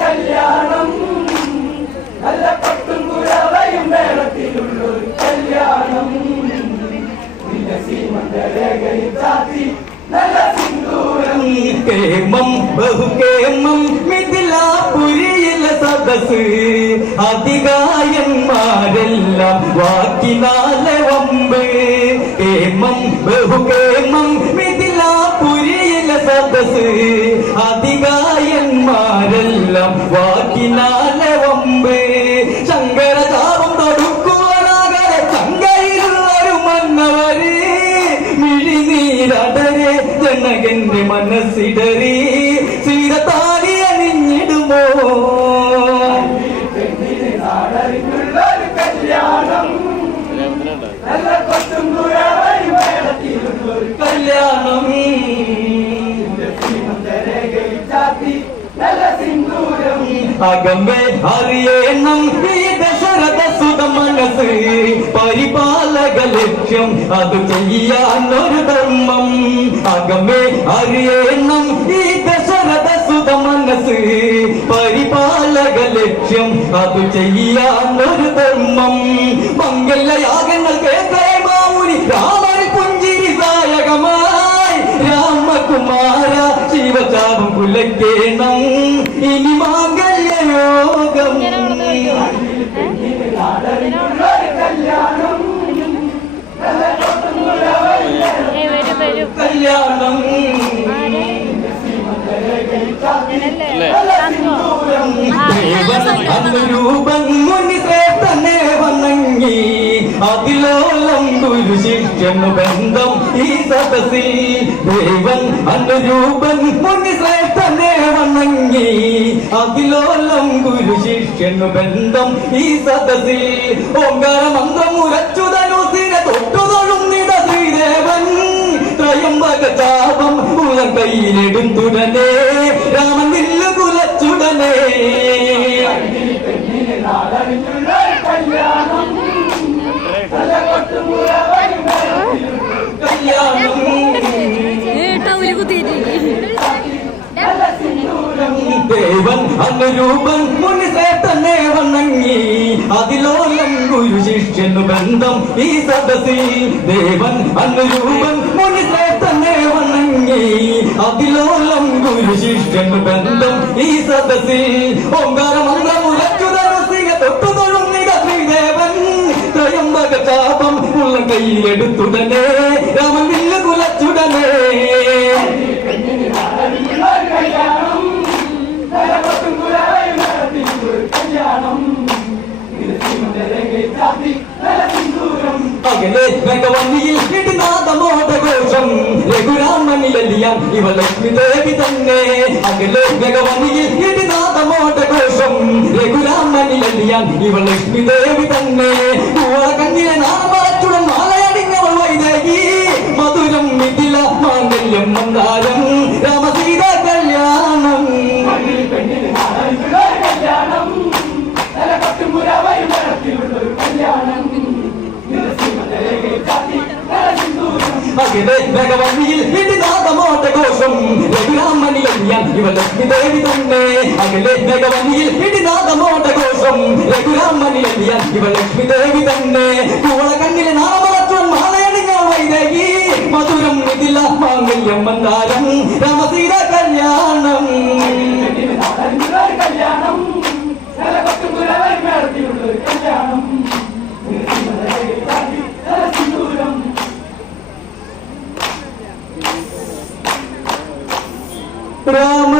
കല്യാണം നല്ല പട്ടും കുരവയും മേളത്തിലുള്ളൊരു കല്യാണം സീമന്തരേഖയിൽ ചാത്തി നല്ല സിന്ദൂരം കേമം ബഹുകേമം മിഥിലാപുരിയിലെ സദസ് അധികായന്മാരെല്ലാം വാക്കിനാലെ വമ്പ് കേമം ബഹുകേമം മിഥിലാപുരിയിലെ സദസ് അധികായന്മാരെല്ലാം വാക്കിനാലെ വമ്പ് ശങ്കരചാപം തൊടുക്കുവാനാകെ ചങ്കയിലുള്ളൊരു മന്നവര് മിഴിനീരടരെ ജനകന്റെ മനസ്സിടറി സീരത്താലി അണിഞ്ഞിടുമോ കല്യാണം കല്യാണം അകമ്പേ അറിയണം ഈ ദശരഥ സുത മനസ്സ് പരിപാലക ലക്ഷ്യം അത് ചെയ്യാനൊരു ധർമ്മം അകമ്പേ അറിയണം ഈ ദശരഥ സുത മനസ്സ് പരിപാലക ലക്ഷ്യം അത് ചെയ്യാനൊരു ധർമ്മം മംഗലയാഗങ്ങൾ കേട്ടേ മാമുനി രാമന് പുഞ്ചിരി സായകമായി രാമകുമാര ശിവചാപം കുലക്കേണം ഇനി മാംഗല്യയോഗം കല്യാണം രൂപം മുനിശ്രേഷ്ഠനെ വണങ്ങി അതിലോലം ഗുരു ശിഷ്യനു ബന്ധം ഈ സദസ്സിൽ ദേവൻ അനുരൂപൻ മുനിശ്രേഷ്ഠനെ വണങ്ങി അതിലോലം ഗുരു ശിഷ്യനു ബന്ധം ഈ സദസ്സിൽ ഓങ്കാര മന്ത്രം ഉരച്ചുതനുസിനെ തൊട്ടുതൊഴുന്നിട ശ്രീദേവൻ ത്രയംബക ചാപം ഉള്ളം കയ്യിലെടുത്തുടനെ രാമൻ വില്ലു കുലച്ചുടനെ ദേവൻ അനുരൂപൻ മുനിശ്രേഷ്ഠനെ വണങ്ങി അതിലോലം ഗുരു ശിഷ്യനു ബന്ധം ഈ സദസ്സിൽ ദേവൻ അനുരൂപൻ മുനിശ്രേഷ്ഠനെ വണങ്ങി അതിലോലം ഗുരു ശിഷ്യനു ബന്ധം ഈ സദസ്സിൽ ഓങ്കാര മന്ത്രമുലച്ചുതനുസിനെ തൊട്ടുതൊഴുന്നിട ശ്രീദേവൻ ത്രയംബക ചാപം ഉള്ള കയ്യിലെടുത്തുടനെ രാമൻ വില്ലു കുലച്ചുടനെ അകലെ ഭഗവന്നിയിൽ ഇടിനാഥമോടഘോഷം രഘുരാമനിലെല്ലാം ഇവ ലക്ഷ്മി ദേവി തന്നെ അകലെ ഭഗവന്നിയിൽ ഇടിനാഥമോടഘോഷം രഘുരാമനിലെല്ലാം ഇവ ലക്ഷ്മി ദേവി തന്നെ കണ്ണിലെ നാമച്ചുടൻ മാലയടിഞ്ഞവൾ വൈദേഹി മധുരം മിഥില മാംഗല്യം മന്ദാരം രാമസീത കല്യാണം അകലെ ഭഗവന്നിയിൽ ഇടിനാഥമോടഘോഷം രഘുരാമനിലെല്ലാം ഇവ ലക്ഷ്മി ദേവി തന്നെ അകലെ ഭഗവന്നിയിൽ ഇടിനാഥമോടഘോഷം രഘുരാമനിലെല്ലാം ഇവ ലക്ഷ്മി ദേവി തന്നെ കൂള കണ്ണിലെ നാമച്ചുടൻ മാലയണിഞ്ഞ വൈദേഹി മധുരം മിഥില മാംഗല്യം മന്ദാരം രാമസീത കല്യാണം കല്യാണം രാമ